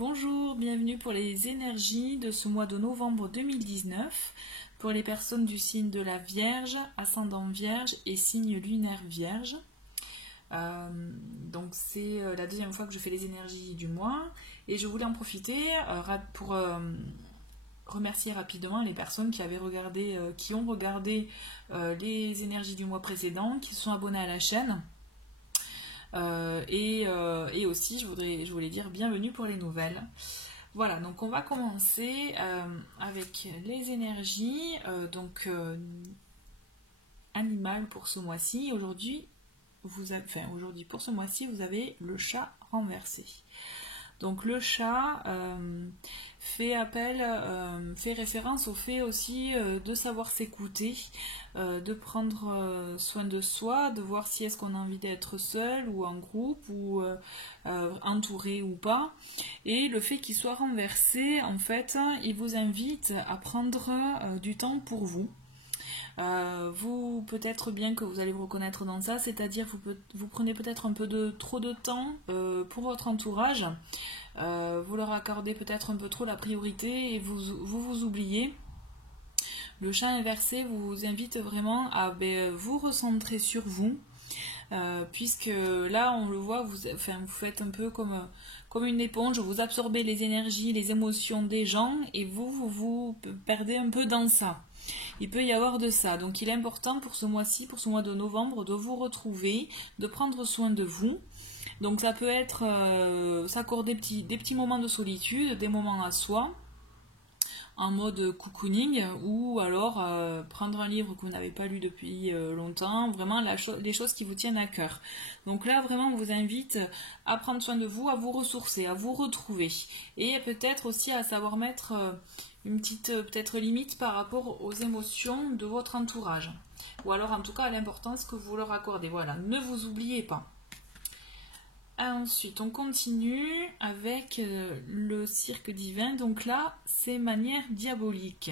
Bonjour, bienvenue pour les énergies de ce mois de novembre 2019 pour les personnes du signe de la Vierge, ascendant Vierge et signe lunaire Vierge. Donc c'est la deuxième fois que je fais les énergies du mois et je voulais en profiter pour remercier rapidement les personnes qui ont regardé les énergies du mois précédent, qui se sont abonnées à la chaîne. Et aussi je voulais dire bienvenue pour les nouvelles. Voilà, donc on va commencer avec les énergies animales pour ce mois-ci. Aujourd'hui pour ce mois-ci vous avez le chat renversé. Donc le chat fait référence au fait aussi de savoir s'écouter, de prendre soin de soi, de voir si est-ce qu'on a envie d'être seul ou en groupe ou entouré ou pas. Et le fait qu'il soit renversé, en fait, il vous invite à prendre du temps pour vous. Vous, peut-être bien que vous allez vous reconnaître dans ça, c'est-à-dire vous prenez peut-être un peu trop de temps pour votre entourage, vous leur accordez peut-être un peu trop la priorité et vous oubliez. Le chat inversé vous invite vraiment à vous recentrer sur vous, puisque là on le voit, vous faites un peu comme une éponge, vous absorbez les énergies, les émotions des gens et vous perdez un peu dans ça. Il peut y avoir de ça, donc il est important pour ce mois-ci, pour ce mois de novembre, de vous retrouver, de prendre soin de vous. Donc ça peut être s'accorder des petits moments de solitude, des moments à soi, en mode cocooning, ou alors prendre un livre que vous n'avez pas lu depuis longtemps, vraiment les choses qui vous tiennent à cœur. Donc là vraiment on vous invite à prendre soin de vous, à vous ressourcer, à vous retrouver, et peut-être aussi à savoir mettre une petite peut-être limite par rapport aux émotions de votre entourage, ou alors en tout cas à l'importance que vous leur accordez. Voilà, ne vous oubliez pas. Ensuite, on continue avec le cirque divin. Donc là, c'est manière diabolique.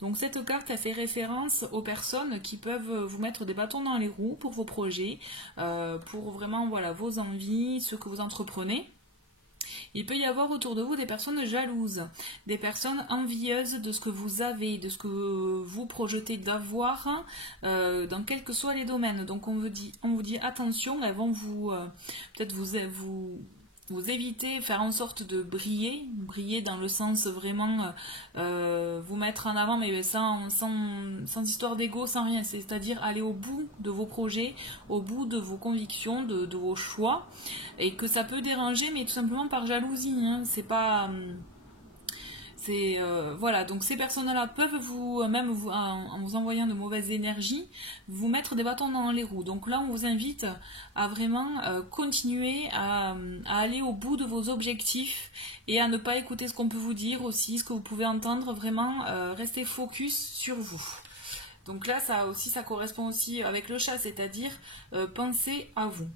Donc cette carte a fait référence aux personnes qui peuvent vous mettre des bâtons dans les roues pour vos projets, pour vraiment vos envies, ce que vous entreprenez. Il peut y avoir autour de vous des personnes jalouses, des personnes envieuses de ce que vous avez, de ce que vous projetez d'avoir, dans quels que soient les domaines. Donc on vous dit attention, elles vont peut-être vous éviter, faire en sorte de briller dans le sens vraiment vous mettre en avant, mais sans histoire d'ego, sans rien, c'est-à-dire aller au bout de vos projets, au bout de vos convictions, de vos choix, et que ça peut déranger, mais tout simplement par jalousie, hein. C'est pas... voilà, donc ces personnes-là peuvent en vous envoyant de mauvaises énergies, vous mettre des bâtons dans les roues. Donc là, on vous invite à vraiment continuer à aller au bout de vos objectifs et à ne pas écouter ce qu'on peut vous dire aussi, ce que vous pouvez entendre, vraiment rester focus sur vous. Donc là, ça correspond aussi avec le chat, c'est-à-dire pensez à vous.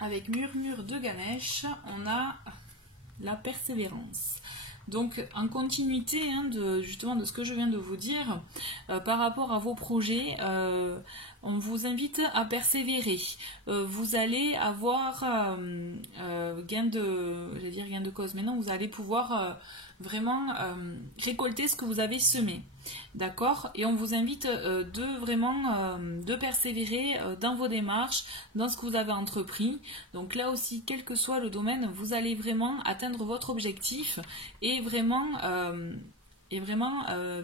Avec Murmure de Ganesh, on a la persévérance. Donc en continuité justement de ce que je viens de vous dire, par rapport à vos projets, on vous invite à persévérer. Vous allez avoir gain de cause, mais non, vous allez pouvoir vraiment récolter ce que vous avez semé. D'accord? Et on vous invite de persévérer dans vos démarches, dans ce que vous avez entrepris. Donc là aussi, quel que soit le domaine, vous allez vraiment atteindre votre objectif et vraiment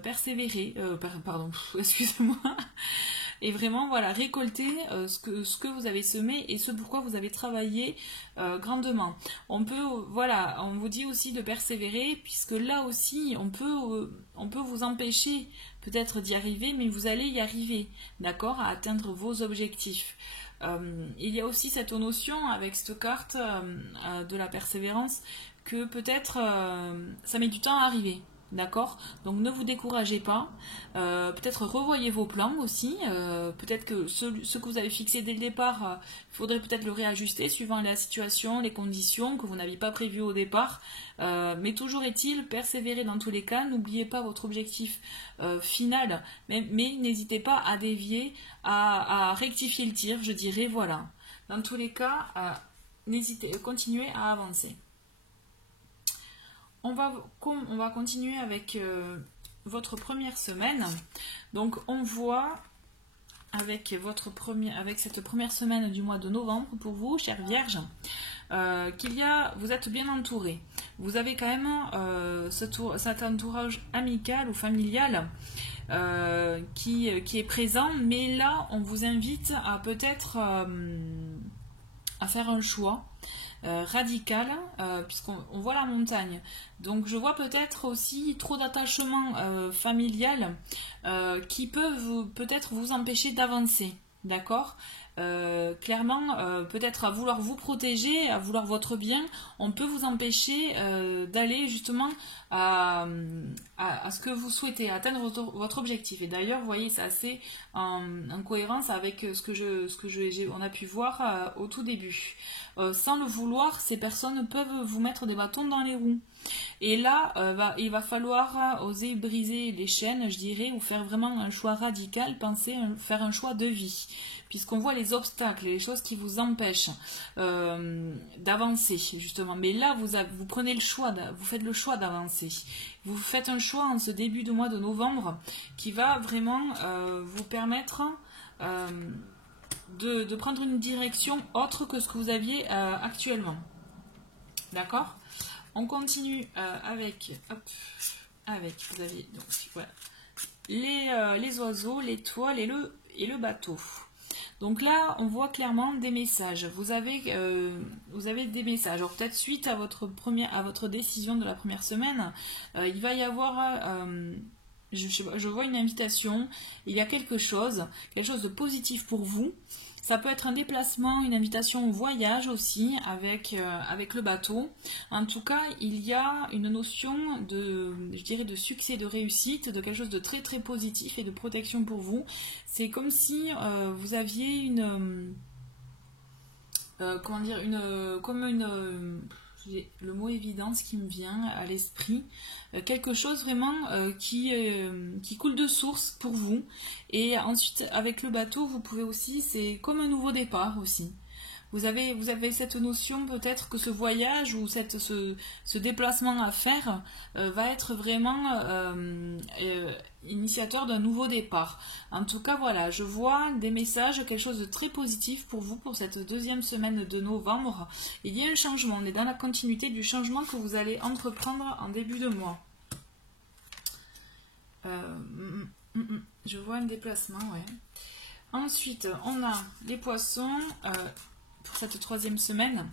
persévérer. Excusez-moi. Et vraiment récolter ce que vous avez semé et ce pourquoi vous avez travaillé grandement. On vous dit aussi de persévérer, puisque là aussi on peut vous empêcher peut-être d'y arriver, mais vous allez y arriver, d'accord, à atteindre vos objectifs. Il y a aussi cette notion avec cette carte de la persévérance que peut-être ça met du temps à arriver. D'accord? Donc ne vous découragez pas. Peut-être revoyez vos plans aussi. Peut-être que ce que vous avez fixé dès le départ, il faudrait peut-être le réajuster suivant la situation, les conditions que vous n'aviez pas prévues au départ. Mais toujours est-il, persévérer dans tous les cas. N'oubliez pas votre objectif final. Mais n'hésitez pas à dévier, à rectifier le tir, je dirais. Voilà. Dans tous les cas, continuez à avancer. on va continuer avec votre première semaine. Donc on voit avec cette première semaine du mois de novembre pour vous, chère Vierge, vous êtes bien entouré. Vous avez quand même cet entourage amical ou familial qui est présent, mais là on vous invite à peut-être à faire un choix radical, puisqu'on voit la montagne. Donc je vois peut-être aussi trop d'attachement familial qui peuvent peut-être vous empêcher d'avancer. D'accord? Clairement, peut-être à vouloir vous protéger, à vouloir votre bien, on peut vous empêcher d'aller justement à ce que vous souhaitez, atteindre votre objectif. Et d'ailleurs, vous voyez, c'est assez en cohérence avec on a pu voir au tout début. Sans le vouloir, ces personnes peuvent vous mettre des bâtons dans les roues. Et là, il va falloir oser briser les chaînes, je dirais, ou faire vraiment un choix radical, faire un choix de vie. Puisqu'on voit les obstacles, les choses qui vous empêchent d'avancer, justement. Mais là, vous prenez le choix, vous faites le choix d'avancer. Vous faites un choix en ce début de mois de novembre qui va vraiment vous permettre de prendre une direction autre que ce que vous aviez actuellement. D'accord? On continue vous aviez donc voilà, les oiseaux, l'étoile et le bateau. Donc là, on voit clairement des messages. Vous avez des messages. Alors peut-être suite à votre décision de la première semaine, il va y avoir, je vois une invitation. Il y a quelque chose de positif pour vous. Ça peut être un déplacement, une invitation au voyage aussi avec le bateau. En tout cas, il y a une notion je dirais, de succès, de réussite, de quelque chose de très très positif et de protection pour vous. C'est comme si vous aviez le mot évidence qui me vient à l'esprit, quelque chose vraiment qui coule de source pour vous. Et ensuite avec le bateau, vous pouvez aussi, c'est comme un nouveau départ aussi. Vous avez cette notion peut-être que ce voyage ou ce déplacement à faire va être vraiment initiateur d'un nouveau départ. En tout cas, voilà, je vois des messages, quelque chose de très positif pour vous pour cette deuxième semaine de novembre. Il y a un changement, on est dans la continuité du changement que vous allez entreprendre en début de mois. Je vois un déplacement, ouais. Ensuite, on a les poissons pour cette troisième semaine,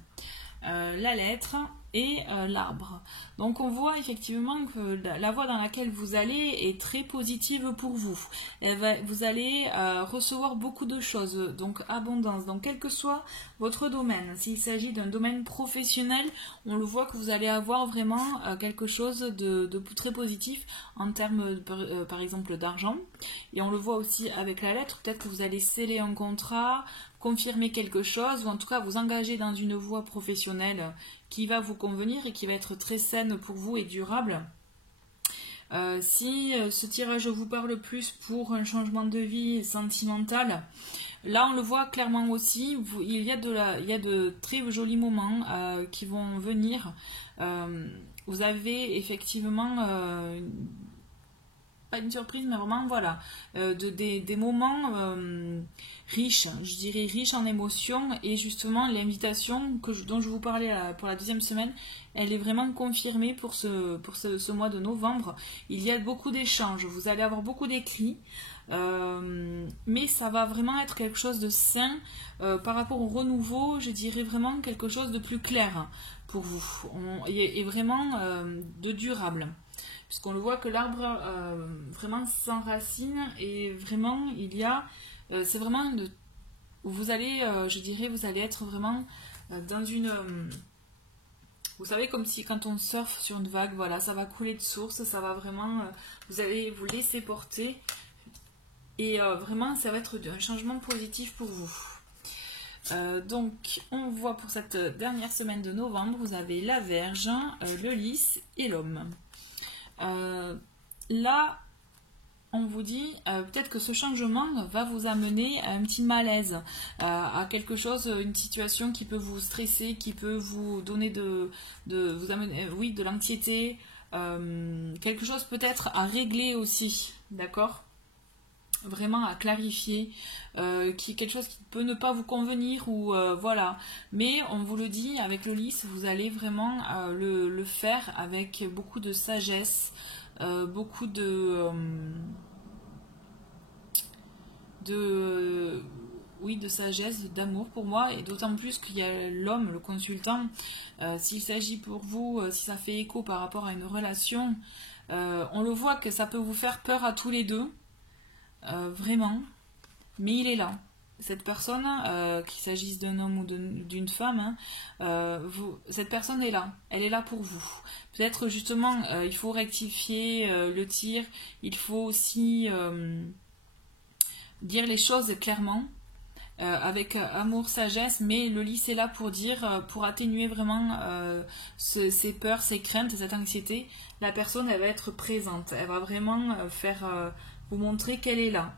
la lettre et l'arbre. Donc on voit effectivement que la voie dans laquelle vous allez est très positive pour vous. Vous allez recevoir beaucoup de choses, donc abondance. Donc quel que soit votre domaine, s'il s'agit d'un domaine professionnel, on le voit que vous allez avoir vraiment quelque chose de très positif en termes par exemple d'argent. Et on le voit aussi avec la lettre, peut-être que vous allez sceller un contrat, confirmer quelque chose, ou en tout cas vous engager dans une voie professionnelle qui va vous convenir et qui va être très saine pour vous et durable. Si ce tirage vous parle plus pour un changement de vie sentimental, là on le voit clairement aussi, il y a de très jolis moments qui vont venir. Vous avez effectivement pas une surprise, mais vraiment voilà, des moments riches, je dirais riches en émotions, et justement l'invitation dont je vous parlais pour la deuxième semaine, elle est vraiment confirmée pour ce mois de novembre. Il y a beaucoup d'échanges, vous allez avoir beaucoup d'écrits, mais ça va vraiment être quelque chose de sain par rapport au renouveau, je dirais vraiment quelque chose de plus clair pour vous, et vraiment de durable. Puisqu'on le voit que l'arbre vraiment s'enracine et vraiment il y a, c'est vraiment vous allez, je dirais, vous allez être vraiment dans une, vous savez, comme si quand on surfe sur une vague, voilà, ça va couler de source, ça va vraiment, vous allez vous laisser porter et vraiment ça va être un changement positif pour vous. Donc on voit pour cette dernière semaine de novembre, vous avez la Vierge, le Lys et l'Homme. Là, on vous dit peut-être que ce changement va vous amener à un petit malaise, à quelque chose, une situation qui peut vous stresser, qui peut vous donner vous amener, oui, de l'anxiété, quelque chose peut-être à régler aussi, d'accord? Vraiment à clarifier, quelque chose qui peut ne pas vous convenir ou voilà. Mais on vous le dit, avec le lys, vous allez vraiment le faire avec beaucoup de sagesse, beaucoup oui, de sagesse, d'amour pour moi, et d'autant plus qu'il y a l'homme, le consultant, s'il s'agit pour vous, si ça fait écho par rapport à une relation, on le voit que ça peut vous faire peur à tous les deux, vraiment, mais il est là. Cette personne, qu'il s'agisse d'un homme ou d'une femme, hein, cette personne est là, elle est là pour vous. Peut-être justement, il faut rectifier le tir, il faut aussi dire les choses clairement, avec amour, sagesse, mais le lys est là pour dire, pour atténuer vraiment ces peurs, ces craintes, cette anxiété. La personne, elle va être présente, elle va vraiment vous montrer qu'elle est là.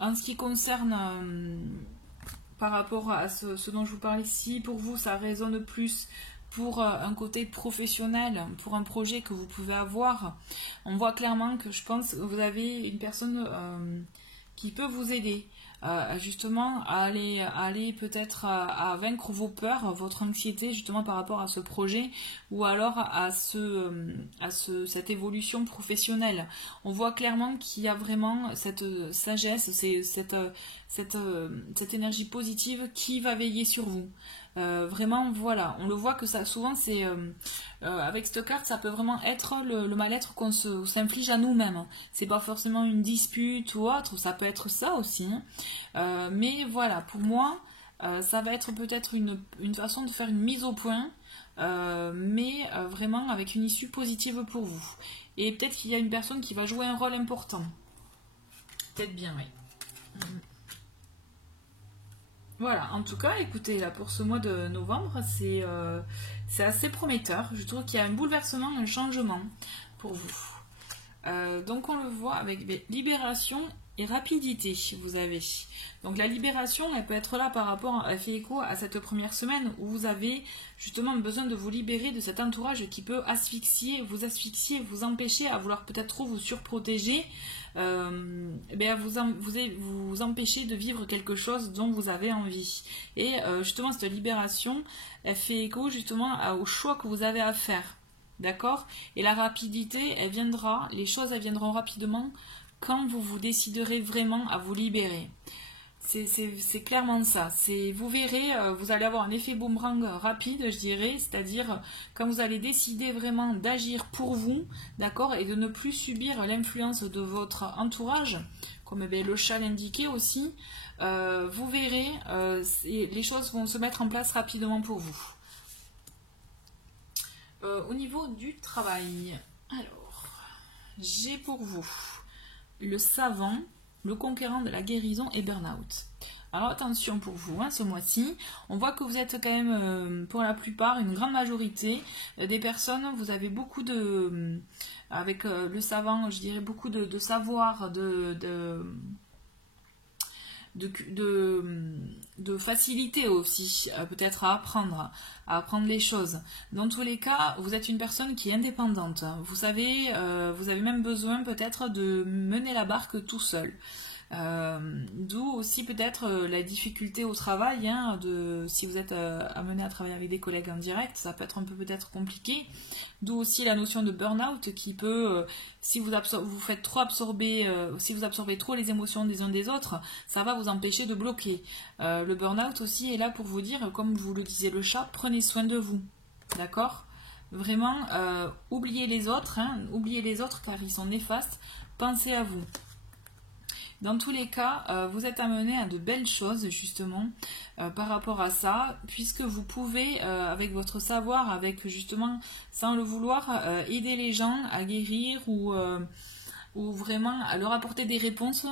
En ce qui concerne par rapport à ce dont je vous parle ici, pour vous, ça résonne plus pour un côté professionnel, pour un projet que vous pouvez avoir. On voit clairement que je pense que vous avez une personne qui peut vous aider. Justement à aller peut-être à vaincre vos peurs, votre anxiété justement par rapport à ce projet ou alors à cette évolution professionnelle. On voit clairement qu'il y a vraiment cette sagesse, cette énergie positive qui va veiller sur vous. Vraiment, voilà, on le voit que ça, souvent, c'est avec cette carte, ça peut vraiment être le mal-être qu'on s'inflige à nous-mêmes. C'est pas forcément une dispute ou autre, ça peut être ça aussi. Mais voilà, pour moi, ça va être peut-être une façon de faire une mise au point, mais vraiment avec une issue positive pour vous. Et peut-être qu'il y a une personne qui va jouer un rôle important. Peut-être bien, oui. Voilà, en tout cas, écoutez, là pour ce mois de novembre, c'est assez prometteur. Je trouve qu'il y a un bouleversement, un changement pour vous. Donc on le voit avec libération et rapidité, vous avez. Donc la libération, elle peut être là par rapport, elle fait écho à cette première semaine où vous avez justement besoin de vous libérer de cet entourage qui peut asphyxier, vous empêcher à vouloir peut-être trop vous surprotéger, vous empêcher de vivre quelque chose dont vous avez envie. Et justement cette libération, elle fait écho justement au choix que vous avez à faire. D'accord? Et la rapidité, les choses elles viendront rapidement quand vous vous déciderez vraiment à vous libérer. C'est clairement ça. Vous verrez, vous allez avoir un effet boomerang rapide, je dirais, c'est-à-dire quand vous allez décider vraiment d'agir pour vous, d'accord, et de ne plus subir l'influence de votre entourage, comme le chat l'indiquait aussi, vous verrez, les choses vont se mettre en place rapidement pour vous. Au niveau du travail, alors, j'ai pour vous le savant, le conquérant de la guérison et burn-out. Alors attention pour vous, ce mois-ci, on voit que vous êtes quand même, pour la plupart, une grande majorité des personnes, vous avez beaucoup avec le savant, je dirais beaucoup de savoir, de facilité aussi, peut-être à apprendre les choses. Dans tous les cas, vous êtes une personne qui est indépendante. Vous savez, vous avez même besoin peut-être de mener la barque tout seul. D'où aussi peut-être la difficulté au travail, si vous êtes amené à travailler avec des collègues en direct, ça peut être un peu peut-être compliqué. D'où aussi la notion de burn-out qui peut, si vous faites trop absorber, si vous absorbez trop les émotions des uns des autres, ça va vous empêcher de bloquer. Le burn-out aussi est là pour vous dire, comme vous le disait le chat, prenez soin de vous, d'accord? Vraiment, oubliez les autres car ils sont néfastes, pensez à vous. Dans tous les cas, vous êtes amené à de belles choses justement par rapport à ça, puisque vous pouvez, avec votre savoir, avec justement, sans le vouloir, aider les gens à guérir ou ou vraiment à leur apporter des réponses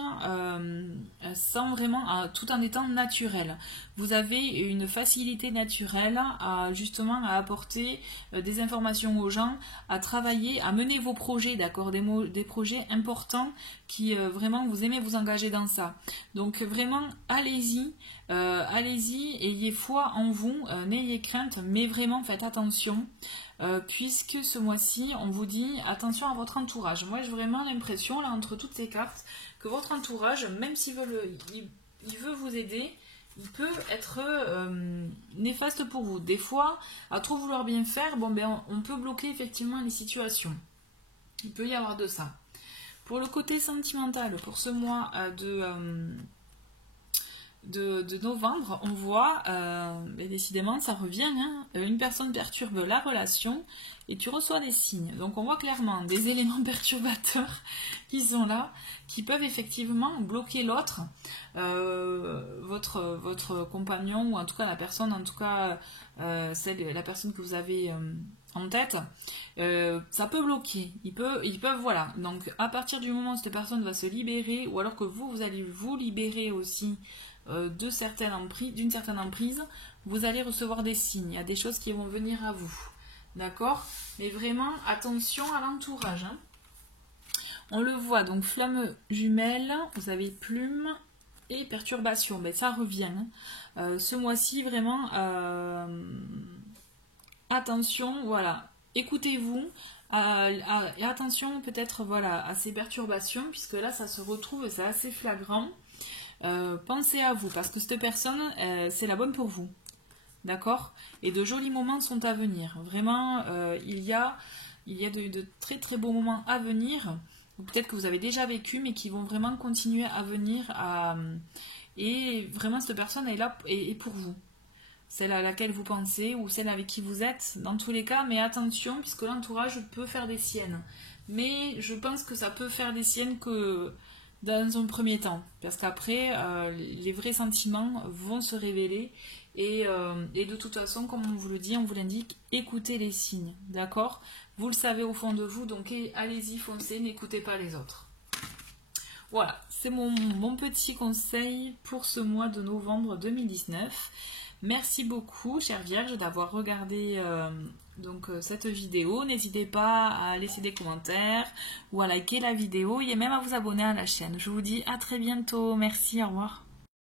sans vraiment, tout en étant naturel. Vous avez une facilité naturelle à justement à apporter des informations aux gens, à travailler, à mener vos projets, d'accord, des projets importants qui vraiment vous aimez vous engager dans ça. Donc vraiment allez-y, allez-y, ayez foi en vous, n'ayez crainte, mais vraiment faites attention. Puisque ce mois-ci, on vous dit attention à votre entourage. Moi, j'ai vraiment l'impression, là, entre toutes ces cartes, que votre entourage, même s'il veut, il veut vous aider, il peut être néfaste pour vous. Des fois, à trop vouloir bien faire, bon, ben, on peut bloquer effectivement les situations. Il peut y avoir de ça. Pour le côté sentimental, pour ce mois de novembre, on voit, et décidément ça revient, hein, une personne perturbe la relation et tu reçois des signes. Donc on voit clairement des éléments perturbateurs qui sont là, qui peuvent effectivement bloquer l'autre, votre compagnon, ou en tout cas la personne, en tout cas la personne que vous avez en tête, ça peut bloquer. Ils peuvent, voilà. Donc à partir du moment où cette personne va se libérer, ou alors que vous allez vous libérer aussi d'une certaine emprise, vous allez recevoir des signes. Il y a des choses qui vont venir à vous. D'accord? Mais vraiment, attention à l'entourage. Hein. On le voit, donc flamme jumelle, vous avez plume et perturbation. Ben, ça revient. Hein. Ce mois-ci, vraiment, attention, voilà. Écoutez-vous. Et attention peut-être voilà, à ces perturbations, puisque là, ça se retrouve, c'est assez flagrant. Pensez à vous, parce que cette personne, c'est la bonne pour vous. D'accord? Et de jolis moments sont à venir. Vraiment, il y a de très très beaux moments à venir, ou peut-être que vous avez déjà vécu, mais qui vont vraiment continuer à venir. Et vraiment, cette personne est là et pour vous. Celle à laquelle vous pensez, ou celle avec qui vous êtes, dans tous les cas, mais attention, puisque l'entourage peut faire des siennes. Mais je pense que ça peut faire des siennes que dans un premier temps, parce qu'après, les vrais sentiments vont se révéler, et de toute façon, comme on vous le dit, on vous l'indique, écoutez les signes, d'accord? Vous le savez au fond de vous, donc allez-y, foncez, n'écoutez pas les autres. Voilà, c'est mon petit conseil pour ce mois de novembre 2019. Merci beaucoup, chère Vierge, d'avoir regardé cette vidéo. N'hésitez pas à laisser des commentaires ou à liker la vidéo et même à vous abonner à la chaîne. Je vous dis à très bientôt. Merci, au revoir.